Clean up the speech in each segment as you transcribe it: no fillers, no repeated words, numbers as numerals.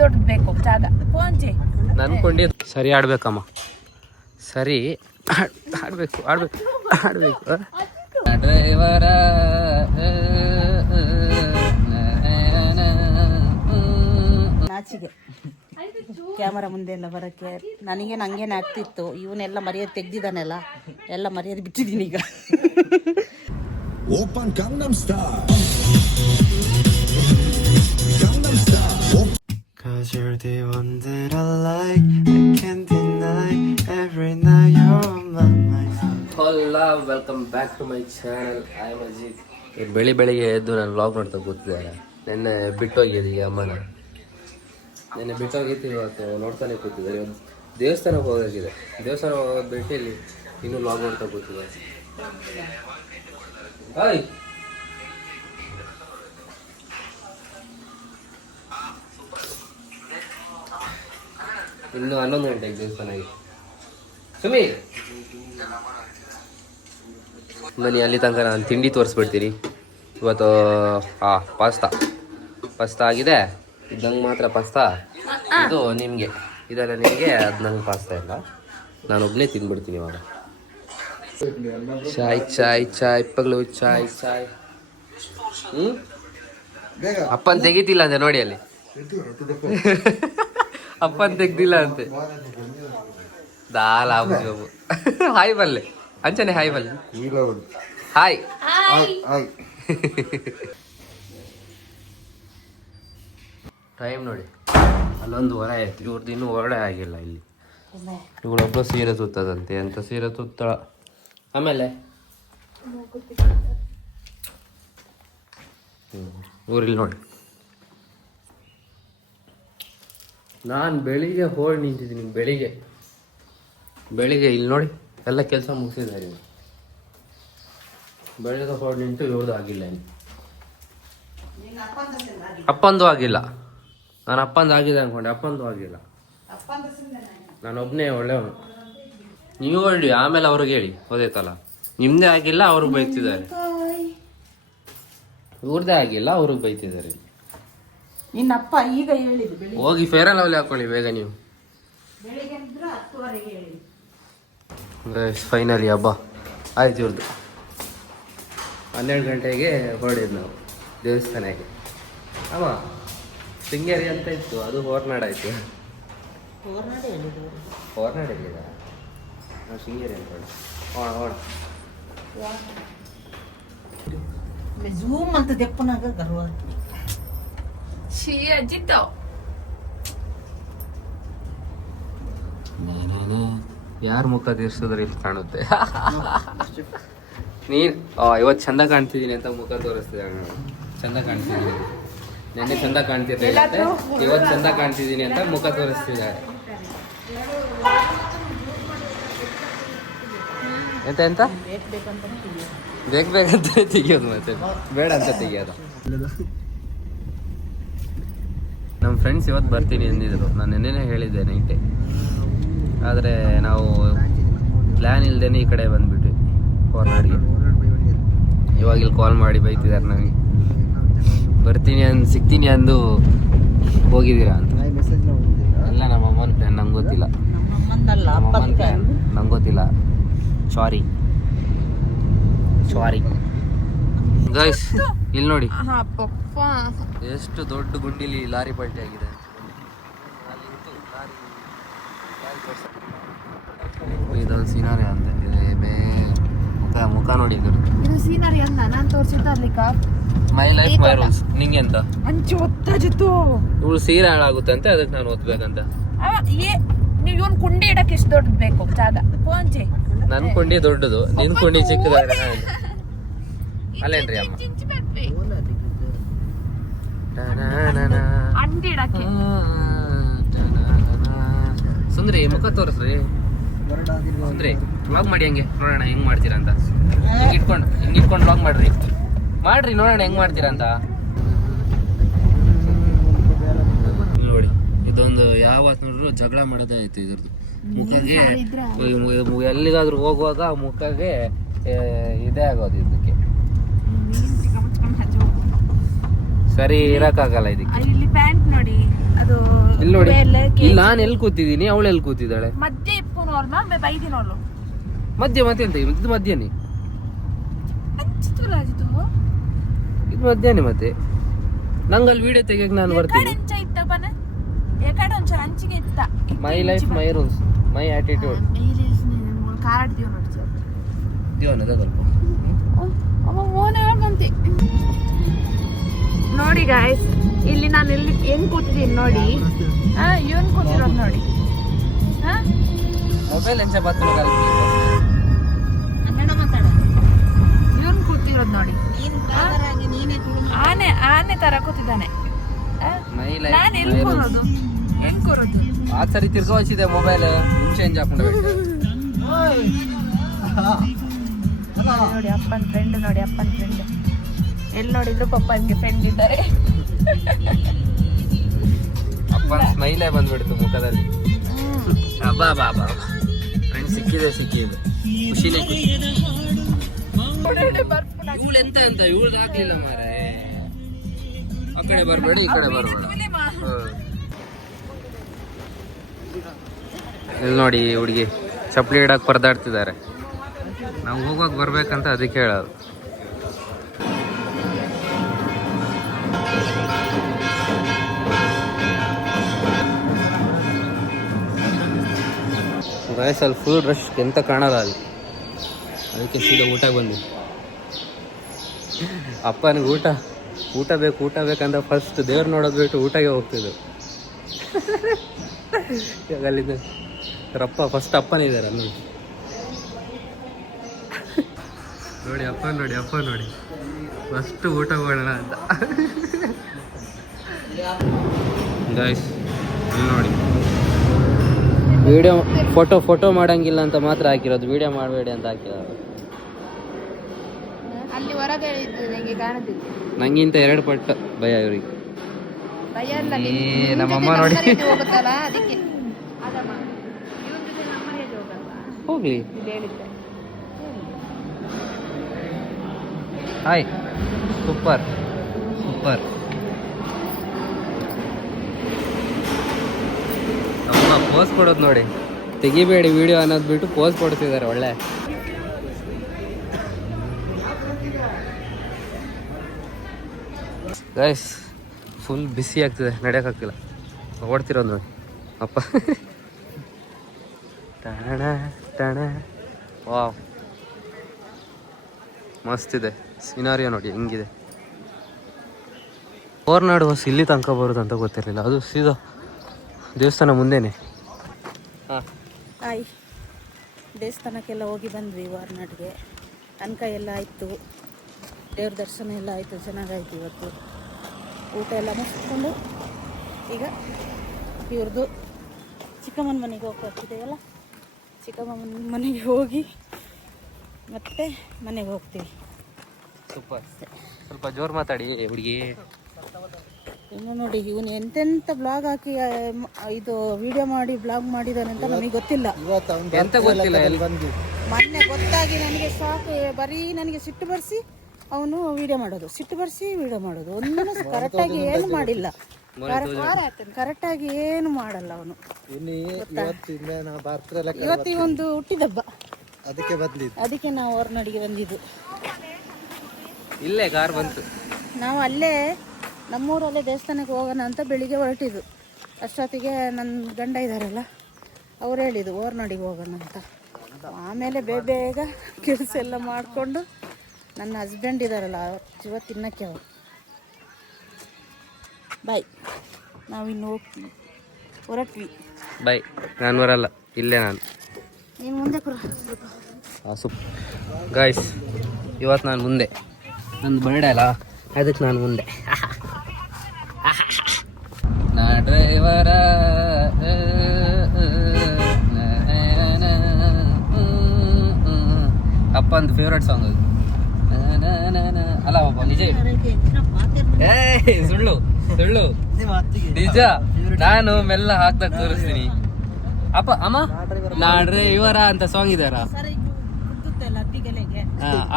ದೊಡ್ಡದು ಬೇಕು ಜಾಗ ಪೋಂಚೆ ನನ್ಕೊಂಡಿ ಸರಿ ಆಡ್ಬೇಕಮ್ಮ, ಸರಿ ಆಡ್ಬೇಕು ಆಡ್ಬೇಕು ಆಡ್ಬೇಕು. ಡ್ರೈವರ ನಾಚಿಗೆ ಕ್ಯಾಮರಾ ಮುಂದೆ ಎಲ್ಲ ಬರೋಕ್ಕೆ ನನಗೇನು ಹಂಗೇನು ಆಗ್ತಿತ್ತು. ಇವನ್ನೆಲ್ಲ ಮರ್ಯಾದೆ ತೆಗ್ದಿದ್ದಾನೆಲ್ಲ, ಎಲ್ಲ ಮರ್ಯಾದೆ ಬಿಟ್ಟಿದ್ದೀನಿ ಈಗ. Open Gangnam style. Cause you're the one that I like, I can't deny, every night you're on my mind. Hola, welcome back to my channel. I am Ajit. ಬೆಳಿಗ್ಗೆ ಎದ್ದು ನಾನು ವ್ಲಾಗ್ ಮಾಡ್ತಾ ಕೂತಿದ್ದಾರೆ. ನೆನ್ನೆ ಬಿಟ್ಟೋಗಿದ್ದು ಈಗ ಅಮ್ಮನ, ನೆನ್ನೆ ಬಿಟ್ಟೋಗಿತ್ತು, ಇವತ್ತು ನೋಡ್ತಾನೆ ಕೂತಿದ್ದಾರೆ. ಇವತ್ತು ದೇವಸ್ಥಾನಕ್ಕೆ ಹೋಗೋದಿದೆ, ದೇವಸ್ಥಾನ ಹೋಗೋದು ಬಿಟ್ಟು ಇಲ್ಲಿ ಇನ್ನೂ ವ್ಲಾಗ್ ಮಾಡ್ತಾ ಕೂತಿದ್ದಾರೆ. ಹಾಯ್ ಇನ್ನು 11 ಗಂಟೆಗೆ ದೇವಸ್ಥಾನಕ್ಕೆ. ಸುಮಿ ಬನ್ನಿ, ಅಲ್ಲಿ ತನಕ ನಾನು ತಿಂಡಿ ತೋರಿಸ್ಬಿಡ್ತೀನಿ. ಇವತ್ತು ಪಾಸ್ತಾ ಆಗಿದೆ. ಇದು ನಂಗೆ ಮಾತ್ರ ಪಾಸ್ತಾ, ಇದು ನಿಮಗೆ, ಇದೆಲ್ಲ ನಿಮಗೆ, ಅದು ನಂಗೆ ಪಾಸ್ತಾ ಇಲ್ಲ. ನಾನು ಒಬ್ಬನೇ ತಿಂದ್ಬಿಡ್ತೀನಿ ಇವಾಗ. ಚಾಯ್ ಚಾಯ್ ಚಾಯ್ ಪಗಲು ಚಾಯ್ ಚಾಯ್. ಅಪ್ಪನ ತೆಗಿತಿಲ್ಲ ಅಂತೆ ನೋಡಿ, ಅಲ್ಲಿ ಅಪ್ಪನ ತೆಗ್ದಿಲ್ಲ ಅಂತೆ. ದಾಲ್ ಆಗ್ಬೋದು. ಹಾಯ್ ಬಲ್ಲೆ ಅಂಚನೆ, ಹಾಯ್ ಬಲ್ಲೆ, ಹಾಯ್. ಟೈಮ್ ನೋಡಿ 11:15 ಆಯ್ತು. ಇವ್ರದ್ದು ಇನ್ನೂ ಹೊರಡೆ ಆಗಿಲ್ಲ. ಇಲ್ಲಿ ಇವಳೊಬ್ಬಳು ಸೀರೆ ಸುತ್ತದಂತೆ, ಅಂತ ಸೀರೆ ಸುತ್ತಳ. ಆಮೇಲೆ ಊರಿಲ್ಲಿ ನೋಡಿ, ನಾನು ಬೆಳಿಗ್ಗೆ ಹೋಗಿ ನಿಂತಿದ್ದೀನಿ. ಬೆಳಿಗ್ಗೆ ಇಲ್ಲಿ ನೋಡಿ ಎಲ್ಲ ಕೆಲಸ ಮುಗಿಸಿದ್ದಾರೆ. ಬೆಳಿಗ್ಗೆ ಹೊರಡು ನಿಂತು ಇವ್ರದ್ದು ಆಗಿಲ್ಲ. ಅಪ್ಪಂದು ಆಗಿಲ್ಲ. ನಾನು ಅಪ್ಪಂದು ಆಗಿದೆ ಅಂದ್ಕೊಂಡೆ, ಅಪ್ಪಂದು ಆಗಿಲ್ಲ. ನಾನೊಬ್ಬನೇ ಒಳ್ಳೆಯವನು. ನೀವು ಹೇಳಿ, ಆಮೇಲೆ ಅವ್ರಿಗೆ ಹೇಳಿ. ಹೋದೈತಲ್ಲ, ನಿಮ್ಮದೇ ಆಗಿಲ್ಲ, ಅವ್ರಿಗೆ ಬೈತಿದ್ದಾರೆ. ಇವ್ರದ್ದೇ ಆಗಿಲ್ಲ, ಅವ್ರಿಗೆ ಬೈತಿದ್ದಾರೆ. ನಿನ್ನಪ್ಪ ಈಗ ಹೇಳಿದ್ದು ಹೋಗಿ ಫೇರ್ ಅಂಡ್ ಲವ್ಲಿ ಹಾಕೊಳ್ಳಿ ಬೇಗ ನೀವು. ಫೈನಲಿ ಹಬ್ಬ ಆಯ್ತು ಇವ್ರದ್ದು. 12 ಗಂಟೆಗೆ ಹೊರಡಿದ್ದು ನಾವು ದೇವಸ್ಥಾನಕ್ಕೆ. ಅಮ್ಮ ಶೃಂಗೇರಿ ಅಂತ ಇತ್ತು, ಅದು ಹೊರನಾಡು ಆಯ್ತು. ಹೊರನಾಡು ಎಲ್ಲಿದೆ? ನಾವು ಶೃಂಗೇರಿ ಅಂತ ಹೊರಡ ಝೂಮ್ ಅಂತ ದೆಪ್ಪನಾಗ ಗರ್ವ. ಯಾರ ಮುಖ ತೀರ್ಸಿದ್ರೆ ಇಲ್ಲಿ ಕಾಣುತ್ತೆ. ನೀನ್ ಇವತ್ತು ಚಂದ ಕಾಣ್ತಿದ್ದೀನಿ ಅಂತ ಮುಖ ತೋರಿಸ್ತಿದ್ದೆ. ಚಂದ ಕಾಣ್ತಿದ್ದೀನಿ, ನೆನ್ನೆ ಚಂದ ಕಾಣ್ತಿರ್ಲಿಲ್ಲ, ಇವತ್ತು ಚಂದ ಕಾಣ್ತಿದ್ದೀನಿ ಅಂತ ಮುಖ ತೋರಿಸ್ತಿದ್ದಾರೆ. ಎಂತ ಬೇಕಂತ ತೆಗಿಯೋದು, ಮತ್ತೆ ಬೇಡ ಅಂತ ತೆಗಿಯೋದು. ನಮ್ಮ ಫ್ರೆಂಡ್ಸ್ ಇವತ್ತು ಬರ್ತೀನಿ ಅಂದಿದ್ರು. ನಾನು ನೆನ್ನೆನೇ ಹೇಳಿದ್ದೆ ನೈಟೇ, ಆದರೆ ನಾವು ಪ್ಲ್ಯಾನ್ ಇಲ್ದೇನೆ ಈ ಕಡೆ ಬಂದುಬಿಟ್ವಿ ಹೊರನಾಡಿಗೆ. ಇವಾಗ ಇಲ್ಲಿ ಕಾಲ್ ಮಾಡಿ ಬೈತಿದ್ದಾರೆ ನನಗೆ, ಬರ್ತೀನಿ ಸಿಗ್ತೀನಿ ಅಂದು ಹೋಗಿದ್ದೀರಾ ಅಂತ. ಎಲ್ಲ ನಮ್ಮ ಅಮ್ಮನ ಪ್ಲ್ಯಾನ್, ನಂಗೆ ಗೊತ್ತಿಲ್ಲ. ಅಮ್ಮನ ಪ್ಲ್ಯಾನ್ ನಂಗೆ ಗೊತ್ತಿಲ್ಲ. ಸಾರಿ ಗೈಸ್, ಇಲ್ಲಿ ನೋಡಿ ಎಷ್ಟು ದೊಡ್ಡ ಗುಂಡಿಲಿ ಲಾರಿ ಪಲ್ಟಿ ಆಗಿದೆ. ಇದೊಂದು ಸೀನಾರಿ ಅಂತ ಮುಖ ನೋಡಿ. ಇದು ಸೀನರಿ ಅಂತ ನಾನು ತೋರಿಸಿದ್ದ. ಮೈ ಲೈಫ್ ಮೈ ರೂಲ್ಸ್. ನಿಂಗೆ ಅಂತ ಅಂಚು ಒತ್ತಾಜಿತ್ತು. ಇವಳು ಸೀರೆ ಹಾಳಾಗುತ್ತೆ ಅಂತ, ಅದಕ್ಕೆ ನಾನು ಓದ್ಬೇಕಂತ. ನೀವು ಇವನ್ ಕುಂಡಿ ಇಡಕ್ಕೆ ಎಷ್ಟು ದೊಡ್ಡದು ಬೇಕು ಜಾಗ ಪೋಂಚೆ. ನನ್ ಕೊಂಡಿ ದೊಡ್ಡದು, ನಿನ್ ಕೊಂಡಿ ಚಿಕ್ಕದಾದ್ರೆ ಅಲ್ಲೇನ್ರಿ ಅಮ್ಮ. ಅಂಡಿ ಇಡಕ್ಕೆ ಸುಂದ್ರಿ ಮುಖ ತೋರಿಸ್ರಿ. ಸುಂದ್ರಿ ವ್ಲಾಗ್ ಮಾಡಿ ಹಂಗೆ ನೋಡೋಣ ಹೆಂಗ್ ಮಾಡ್ತೀರಾ ಅಂತ. ಹಿಂಗೆ ಇಟ್ಕೊಂಡು ವ್ಲಾಗ್ ಮಾಡ್ರಿ ನೋಡೋಣ ಹೆಂಗ್ ಮಾಡ್ತೀರಾ ಅಂತ. ನೋಡಿ ಇದೊಂದು ಯಾವತ್ತು ನೋಡ್ರು ಜಗಳ ಮಾಡೋದೇ ಆಯ್ತು ಇದ್ರದ್ದು. ಮುಖಗೆ ಎಲ್ಲಿಗಾದ್ರೂ ಹೋಗುವಾಗ ಮುಖಗೆ ಇದೇ ಆಗೋದು ಇದಕ್ಕೆ. ಸರಿ ಇರಕ್ಕಾಗಲ್ಲ ಇದಕ್ಕೆ. ಇಲ್ಲಿ ಪ್ಯಾಂಟ್ ನೋಡಿ, ಅದು ಇಲ್ಲಿ ನೋಡಿ, ಮೇಲೆ ಇಲ್ಲಿ ನಾನು ಎಲ್ಲಿ ಕೂತಿದ್ದೀನಿ, ಅವಳು ಎಲ್ಲಿ ಕೂತಿದ್ದಾಳೆ? ಮಧ್ಯೆ ಇಪ್ಪುನೋರ್ನ ಬೈದಿನೋಳು ಮಧ್ಯ ಮತ್ತೆ ಎಂತ ಇದು ಮಧ್ಯನೇ, ಹಂಚಿತಲ್ಲ ಅದು ಇದು ಮಧ್ಯಾಹ್ನ. ಮತ್ತೆ ನಂಗಲ್ಲಿ ವಿಡಿಯೋ ತೆಗಿಯಕ್ ನಾನು ಬರ್ತೀನಿ. ಎಂಚ ಇತ್ತ ಬನ ಏಕಡೆ ಒಂಚ ಹಂಚಿಗೆ ಇತ್ತ. My life my rules my attitude. ಕಾರಡ್ ದಿವ ನೋಡಿ ದಿವನ ತಗೊಳ್ಪ ಅವ ಓನ ಬಂತಿ ನೋಡಿ ಗಾಯ್ಸ್. ಇಲ್ಲಿ ನಾನು ಇಲ್ಲಿ ಹೆಂಗ್ ಕೂತಿದ್ದೀನಿ ನೋಡಿ, ಇವನ್ ಕೂತಿರೋದು ನೋಡಿ. ಮೊಬೈಲ್ ಎಂಚ ಬತ್ತ ಕನ್ನಡ ಮಾತಾಡ. ಇವನ್ ಕೂತಿರೋದು ನೋಡಿ, ನೀನೇ ಆನೆ ಆನೆ ತರ ಕೂತಿದ್ದಾನೆ. ಮೈ ನಾನು ಎಲ್ಲಿ ಕೂರೋದು, ಹೆಂಗ್ ಕೂರೋದು? ಆ ಸರಿ ತಿರ್ಗೋಚಿದೆ ಮೊಬೈಲ್ ಚೇಂಜ್ ಹಾಕೊಂಡು ನೋಡಿ ಅಪ್ಪನ ಫ್ರೆಂಡ್, ನೋಡಿ ಅಪ್ಪನ ಫ್ರೆಂಡ್. ಎಲ್ಲಿ ನೋಡಿದ್ರು ಪಪ್ಪನ್ಗೆ ಫ್ರೆಂಡ್ ಇದ್ದಾರೆ. ಅಪ್ಪನ ಸ್ಮೈಲೇ ಬಂದ್ಬಿಡ್ತು ಮುಖದಲ್ಲಿ. ಅಬ್ಬಾ ಬಾ ಬಾ ಫ್ರೆಂಡ್ ಸಿಕ್ಕಿದೆ ಖುಷಿನೇ ಖುಷಿ. ಇವಳು ಎಂತ ಅಂತ ಇವಳು ಹಾಕ್ಲಿಲ್ಲ ಮಾರೆ. ಆ ಕಡೆ ಬರ್ಬೇಡ, ಈ ಕಡೆ ಬರ್ಬೇಡ. ಇಲ್ಲಿ ನೋಡಿ ಹುಡುಗಿ ಚಪ್ಪಲಿ ಇಡಕ್ ಪರದಾಡ್ತಿದ್ದಾರೆ. ನಾವು ಹೋಗುವಾಗ ಬರ್ಬೇಕಂತ ಅದಕ್ಕೆ ಹೇಳೋದು. ವಯಸ್ಸಲ್ಲಿ ಫುಲ್ ರಶ್ ಎಂತ ಕಾಣಲ್ಲ ಅಲ್ಲಿ, ಅದಕ್ಕೆ ಸೀದಾ ಊಟಕ್ಕೆ ಬಂದ್ವಿ. ಅಪ್ಪನಿಗೆ ಊಟ ಬೇಕಂತ ಫಸ್ಟ್ ದೇವ್ರು ನೋಡೋದು ಬಿಟ್ಟು ಊಟಗೆ ಹೋಗ್ತಿದ್ದು. ಇವಾಗ ಅಲ್ಲಿಂದ ರಪ್ಪ ಫಸ್ಟ್ ಅಪ್ಪನಿದ್ದಾರೆ ಅಲ್ಲಿ ನೋಡಿ. ಅಪ್ಪ ನೋಡಿ ಫಸ್ಟ್ ಊಟ ಮಾಡೋಣ ಅಂತ. ಗಾಯ್ಸ್ ಇಲ್ಲಿ ನೋಡಿ, ವಿಡಿಯೋ ಫೋಟೋ ಮಾಡಂಗಿಲ್ಲ ಅಂತ ಮಾತ್ರ ಹಾಕಿರೋದು, ವಿಡಿಯೋ ಮಾಡಬೇಡಿ ಅಂತ ಹಾಕಿರೋದು. ಅಲ್ಲಿ ಹೊರಗೆ ಹೇಳಿದ್ದು ನಂಗೆ ಕಾಣುತ್ತಿಲ್ಲ. ನಂಗಿಂತ 2 ಪಟ್ಟು ಭಯ ಇವ್ರಿಗೆ. ಭಯ ಅಲ್ಲ, ನಮ್ಮಮ್ಮ ನೋಡಿ ಹೋಗುತ್ತಲ್ಲ ಅದಕ್ಕೆ. ಅದಮ್ಮ ಇವನ್ ಜೊತೆ ನಮ್ಮ ಮನೆಯಲ್ಲಿ ಹೋಗಲ್ವಾ? ಹೋಗ್ಲಿ. ಇದು ಹೇಳಿದ್ದೆ. Hi, super. ಅಮ್ಮ ಪೋಸ್ ಕೊಡೋದು ನೋಡಿ, ತೆಗಿಬೇಡಿ ವಿಡಿಯೋ ಅನ್ನೋದು ಬಿಟ್ಟು ಪೋಸ್ ಕೊಡ್ತಿದ್ದಾರೆ ಒಳ್ಳೆ. ಗೈಸ್ ಫುಲ್ ಬಿಸಿ ಆಗ್ತಿದೆ, ನಡೆಯೋಕ್ಕಾಗ್ತಿಲ್ಲ, ಓಡ್ತಿರೋದು ನೋಡಿ ಅಪ್ಪ. ಟಣ ವಾವ್, ಮಸ್ತಿದೆ ಸಿನಾರಿಯೋ ನೋಡಿ ಹೆಂಗಿದೆ. ಹೊರನಾಡು ಬಸ್ ಇಲ್ಲಿ ತನಕ ಬರೋದು ಅಂತ ಗೊತ್ತಿರಲಿಲ್ಲ, ಅದು ಸೀದಾ ದೇವಸ್ಥಾನ ಮುಂದೆನೆ. ಹಾಯ್, ದೇವಸ್ಥಾನಕ್ಕೆಲ್ಲ ಹೋಗಿ ಬಂದ್ವಿ. ವಾರನಾಡ್ಗೆ ತನಕ ಎಲ್ಲ ಆಯಿತು, ದೇವ್ರ ದರ್ಶನ ಎಲ್ಲ ಆಯಿತು, ಚೆನ್ನಾಗಾಯ್ತು. ಇವತ್ತು ಊಟ ಎಲ್ಲ ಮುಗಿಸ್ಕೊಂಡು ಈಗ ಇವ್ರದ್ದು ಚಿಕ್ಕಮ್ಮನ ಮನೆಗೆ ಹೋಗ್ತಿದ್ದೇವಲ್ಲ, ಚಿಕ್ಕಮ್ಮನ ಮನೆಗೆ ಹೋಗಿ ಮತ್ತೆ ಮನೆಗೆ ಹೋಗ್ತೀವಿ. ಸೂಪರ್. ಸ್ವಲ್ಪ ಜೋರು ಮಾತಾಡಿ ಹುಡುಗಿ. ಇನ್ನು ನೋಡಿ, ಇವನು ಎಂತೆಂಥ ಬ್ಲಾಗ್ ಹಾಕಿ ಇದು ವಿಡಿಯೋ ಮಾಡಿ ಬ್ಲಾಗ್ ಮಾಡಿದಾನೆ ಅಂತ ನಮಗೆ ಗೊತ್ತಿಲ್ಲ. ಎಂತ ಗೊತ್ತಿಲ್ಲ, ಮೊನ್ನೆ ಗೊತ್ತಾಗಿ ನನಗೆ ಸಾಕು, ಬರೀ ನನಗೆ ಸಿಟ್ಟು ಬರ್ಸಿ ಅವನು ವಿಡಿಯೋ ಮಾಡೋದು, ಒಂದು ಕರೆಕ್ಟಾಗಿ ಏನು ಮಾಡಿಲ್ಲ, ಕರೆಕ್ಟಾಗಿ ಏನು ಮಾಡಲ್ಲ ಅವನು. ಇವತ್ತು ಒಂದು ಹುಟ್ಟಿದಬ್ಬ, ಅದಕ್ಕೆ ನಾವು ಹೊರನಾಡಿಗೆ ಬಂದಿದ್ದು. ಇಲ್ಲೇ ಕಾರ್ ಬಂತು, ನಾವು ಅಲ್ಲೇ ನಮ್ಮೂರಲ್ಲೇ ದೇವಸ್ಥಾನಕ್ಕೆ ಹೋಗೋಣ ಅಂತ ಬೆಳಿಗ್ಗೆ ಹೊರಟಿದ್ದು. ಅಷ್ಟೊತ್ತಿಗೆ ನನ್ನ ಗಂಡ ಇದ್ದಾರಲ್ಲ, ಅವ್ರು ಹೇಳಿದ್ದು ಹೊರನಾಡಿಗೆ ಹೋಗೋಣ ಅಂತ. ಆಮೇಲೆ ಬೇಗ ಕೆಲಸ ಎಲ್ಲ ಮಾಡಿಕೊಂಡು ನನ್ನ ಹಸ್ಬೆಂಡ್ ಇದ್ದಾರಲ್ಲ ಇವತ್ತು ತಿನ್ನಕ್ಕೆ ಅವರು. ಬಾಯ್, ನಾವಿನ್ನು ಹೋಗ್ತೀವಿ, ಹೊರಟ್ವಿ. ಬಾಯ್, ನಾನು ಬರಲ್ಲ, ಇಲ್ಲೇ ನಾನು. ನೀನು ಮುಂದೆ ಗಾಯ್ಸ್, ಇವತ್ತು ನಾನು ಮುಂದೆ, ನಂದು ಬರ್ಡೇ ಅಲ್ಲ, ಅದಕ್ಕೆ ನಾನು ಮುಂದೆ. ನಾ ಡ್ರೈವರ ಅಪ್ಪಂದು ಫೇವ್ರೆಟ್ ಸಾಂಗ್ ಅದು. ಅಲ್ಲ ಒಬ್ಬ ನಿಜ, ಸುಳ್ಳು ನಿಜ, ನಾನು ಮೆಲ್ಲ ಹಾಕ್ದಾಗ ತೋರಿಸ್ತೀನಿ. ಅಮ್ಮ ನಾ ಡ್ರೈವರ ಅಂತ ಸಾಂಗ್ ಇದಾರ,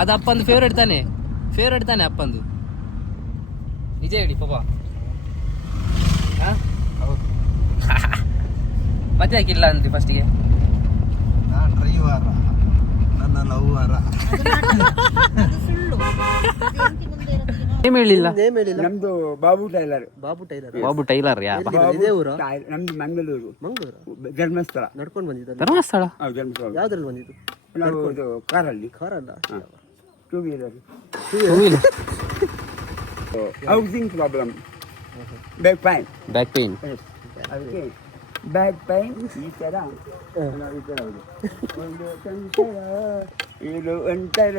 ಅದು ಅಪ್ಪಂದು ಫೇವ್ರೆಟ್ ತಾನೆ ಅಪ್ಪಂದು. ನಿಜ ಹೇಳಿ ಪಾಪ. ಮತ್ತೆ ಯಾಕಿಲ್ಲ ಅಂದ್ರಿ ಫಸ್ಟಿಗೆ? ನಾನು ಡ್ರೈವರ, ನನ್ನ ಲವ್ವರ. ನೇಮ್ ಹೇಳಿಲ್ಲ. ನಮ್ದು ಬಾಬು ಟೈಲರ್. ಬಾಬು ಟೈಲರ್ ಯಾ? ನಮ್ದು ಮಂಗಳೂರು, ಧರ್ಮಸ್ಥಳ. ನಡ್ಕೊಂಡು ಬಂದಿದ್ದ. ಧರ್ಮಸ್ಥಳ ಧರ್ಮಸ್ಥಳ. ಯಾವ್ದ್ರಲ್ಲಿ ಬಂದಿದ್ದು? ನಾವು ಇದು ಕಾರಲ್ಲಿ, ಕಾರಲ್ಲ, two wheeler. Housing problem, back pain. Back pain. ಅದಕ್ಕೆ ಬ್ಯಾಕ್ ಪೈನ್ ಈ ಥರ ಈ ಥರ ಹೌದು. ಒಂದು ಒಂಥರ ಇದು ಒಂಥರ.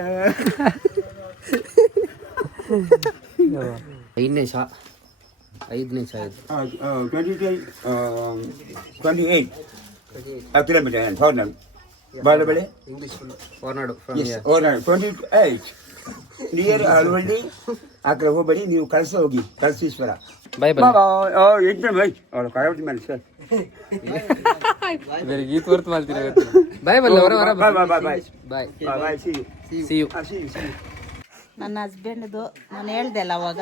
5ನೇ ಶಾ 5ನೇ ಶಾ ಇದು 28 kilometers Hornal. Balabale? English full. Horanadu. Yes, Hornal 28. Near Alwaldi, Akrahobari, ನೀವು ಕಳಸ ಹೋಗಿ ಕಳಸೀಶ್ವರ. ಬಾಯ್ ಬಾಯ್. एकदम भाई और करावटी ಮೇಲೆ ಸರ್. ಬೇರೆ ಗೀತ್ ವರ್ತ್ ಮಾಡ್ತೀರಾ? ಬಾಯ್ ಬಲ್ಲ ಹೊರ ಹೊರ. Bye bye bye bye bye. See you. ನನ್ನ ಹಸ್ಬೆಂಡ್ದು ನಾನು ಹೇಳ್ದೆ ಅಲ್ಲ ಅವಾಗ,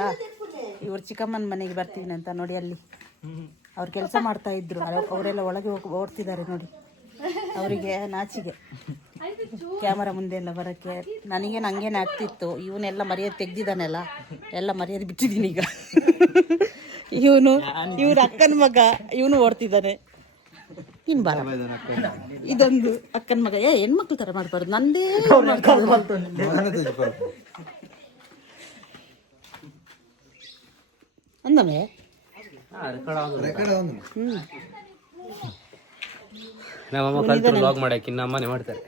ಇವ್ರು ಚಿಕ್ಕಮ್ಮನ ಮನೆಗೆ ಬರ್ತೀನಿ ಅಂತ. ನೋಡಿ ಅಲ್ಲಿ ಅವ್ರು ಕೆಲಸ ಮಾಡ್ತಾ ಇದ್ರು, ಅವರೆಲ್ಲ ಒಳಗೆ ಓಡ್ತಿದ್ದಾರೆ ನೋಡಿ. ಅವರಿಗೆ ನಾಚಿಗೆ ಕ್ಯಾಮರಾ ಮುಂದೆ ಎಲ್ಲ ಬರೋಕ್ಕೆ. ನನಗೇನು ಹಂಗೇನು ಆಗ್ತಿತ್ತು, ಇವನ್ನೆಲ್ಲ ಮರ್ಯಾದೆ ತೆಗ್ದಿದ್ದಾನೆಲ್ಲ, ಎಲ್ಲ ಮರ್ಯಾದೆ ಬಿಟ್ಟಿದ್ದೀನಿ ಈಗ. ಇವ್ರ ಅಕ್ಕನ ಮಗ ಇವನು ಓಡ್ತಿದ್ದಾನೆ. ಇನ್ ಬರ ಇದೊಂದು ಅಕ್ಕನ ಮಗ. ಹೆಣ್ಮಕ್ಳು ಥರ ಮಾಡ್ಬಾರ್ದು, ನಂದೇ ಅಂದಮೇ. ನಮ್ಮಮ್ಮ ಕಲ್ತು ವ್ಲಾಗ್ ಮಾಡಕ್ಕೆ ನಮ್ಮನೆ ಮಾಡ್ತಾರೆ.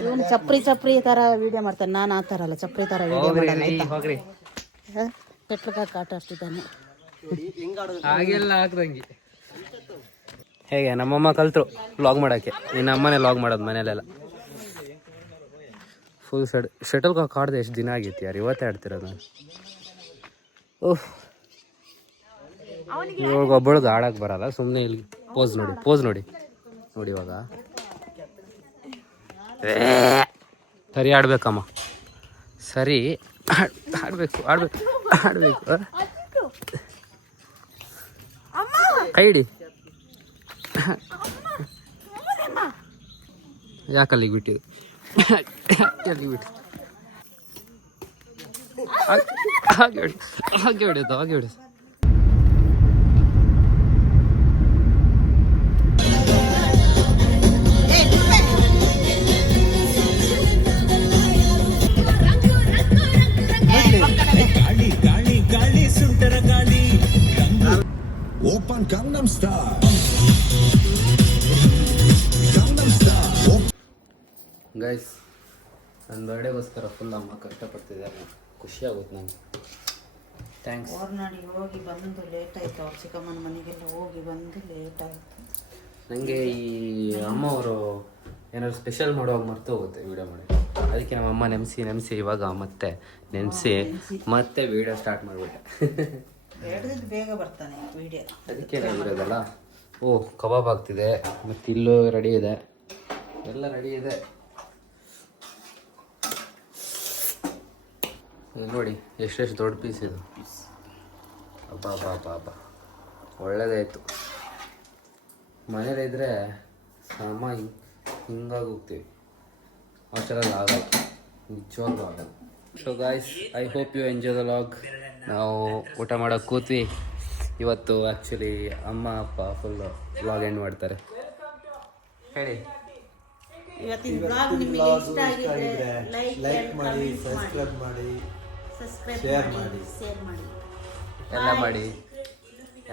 ಇವನು ಚಪ್ರಿ ಥರ ವಿಡಿಯೋ ಮಾಡ್ತಾನೆ, ನಾನು ಆ ಥರ ಅಲ್ಲ, ಚಪ್ರಿ ಥರ ವಿಡಿಯೋ ಮಾಡಲ್ಲ ಆಯ್ತಾ. ಹೋಗ್ರಿ ಪೆಟ್ಲುಗಾಕ ಆಟ ಆಡ್ತಿದ್ದಾನೆ. ಹಾಗೆಲ್ಲ ಹಾಕ್ದಂಗೆ. ಹೇಗೆ ನಮ್ಮಮ್ಮ ಕಲ್ತರು ವ್ಲಾಗ್ ಮಾಡೋಕ್ಕೆ, ಇನ್ನು ಅಮ್ಮನೇ ವ್ಲಾಗ್ ಮಾಡೋದು ಮನೇಲೆಲ್ಲ. ಫುಲ್ ಶಟಲ್ ಕಾಕ್ ಆಡ್ದೆ ಎಷ್ಟು ದಿನ ಆಗೈತಿ ಯಾರು, ಇವತ್ತೇ ಆಡ್ತಿರೋದು ನಾನು. ಓಹ್, ಇವಾಗ ಒಬ್ಬಳಿಗೆ ಆಡಕ್ಕೆ ಬರಲ್ಲ, ಸುಮ್ಮನೆ ಇಲ್ಲಿ ಪೋಸ್ ನೋಡಿ ಇವಾಗ ಸರಿ ಆಡ್ಬೇಕಮ್ಮ, ಸರಿ ಆಡ್ಬೇಕು. ಕೈ ಹಿಡಿ. ಯಾಕಲ್ಲಿಗೆ ಬಿಟ್ಟಿದ್ದು? ಹಾಗೆ ಹೊಡೆದು. Open Gangnam Style. ಗೈಸ್, ನನ್ನ ಬರ್ಡೇಗೋಸ್ಕರ ಫುಲ್ ಅಮ್ಮ ಕಷ್ಟಪಡ್ತಿದ್ದಾರೆ, ಖುಷಿ ಆಗುತ್ತೆ ನನಗೆ. ಥ್ಯಾಂಕ್ಸ್. ಹೊರನಾಡಿಗೆ ಹೋಗಿ ಬಂದು ಲೇಟ್ ಆಯಿತು, ಅವ್ರ ಚಿಕ್ಕಮ್ಮನ ಮನೆಗೆಲ್ಲ ಹೋಗಿ ಬಂದು ಲೇಟ್ ಆಯಿತು. ನನಗೆ ಈ ಅಮ್ಮ ಅವರು ಏನಾದ್ರು ಸ್ಪೆಷಲ್ ಮಾಡುವಾಗ ಮರ್ತು ಹೋಗುತ್ತೆ ವೀಡಿಯೋ ಮಾಡಿ. ಅದಕ್ಕೆ ನಮ್ಮ ಅಮ್ಮ ನೆನೆಸಿ ಇವಾಗ ಮತ್ತೆ ನೆನೆಸಿ ಮತ್ತೆ ವೀಡಿಯೋ ಸ್ಟಾರ್ಟ್ ಮಾಡಿಬಿಟ್ಟೆ. ಬೇಗ ಬರ್ತಾನೆ ವೀಡಿಯೋ, ಅದಕ್ಕೆ ಇರೋದಲ್ಲ. ಓಹ್, ಕಬಾಬ್ ಆಗ್ತಿದೆ, ಮತ್ತು ಇಲ್ಲೂ ರೆಡಿ ಇದೆ, ಎಲ್ಲ ರೆಡಿ ಇದೆ. ನೋಡಿ ಎಷ್ಟೆಷ್ಟು ದೊಡ್ಡ ಪೀಸ್ ಇದು. ಅಬ್ಬಾ ಒಳ್ಳೇದಾಯಿತು. ಮನೇಲಿದ್ದರೆ ಅಮ್ಮ ಹಿಂಗಾಗಿ ಹೋಗ್ತೀವಿ, ಹಾಸ್ಟೆಲಲ್ಲಿ ಆಗಲ್ಲ, ನಿಜವಾಗ್ಲೂ ಆಗಲ್ಲ. So guys, I hope you enjoy the vlog. ನಾವು ಊಟ ಮಾಡೋಕೆ ಕೂತ್ವಿ ಇವತ್ತು. ಆ್ಯಕ್ಚುಲಿ ಅಮ್ಮ ಅಪ್ಪ ಫುಲ್ ವ್ಲಾಗ್ ಎಂಡ್ ಮಾಡ್ತಾರೆ. ಹೇಳಿ. ಇವತ್ತಿನ ಬ್ಲಾಗ್ ನಿಮಗೆ ಇಷ್ಟ ಆಗಿದ್ರೆ ಲೈಕ್ ಮಾಡಿ, ಸಬ್ಸ್ಕ್ರೈಬ್ ಮಾಡಿ, ಶೇರ್ ಮಾಡಿ,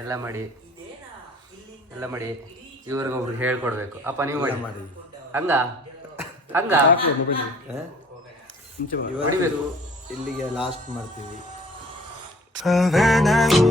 ಎಲ್ಲ ಮಾಡಿ. ಇವ್ರಿಗೊಬ್ರು ಹೇಳ್ಕೊಡ್ಬೇಕು. ಅಪ್ಪ ನೀವು ಮಾಡಿ. ಹಂಗ ಹೊಡಿಬೇಕು. ಇಲ್ಲಿಗೆ ಲಾಸ್ಟ್ ಮಾಡ್ತೀವಿ. Savannah.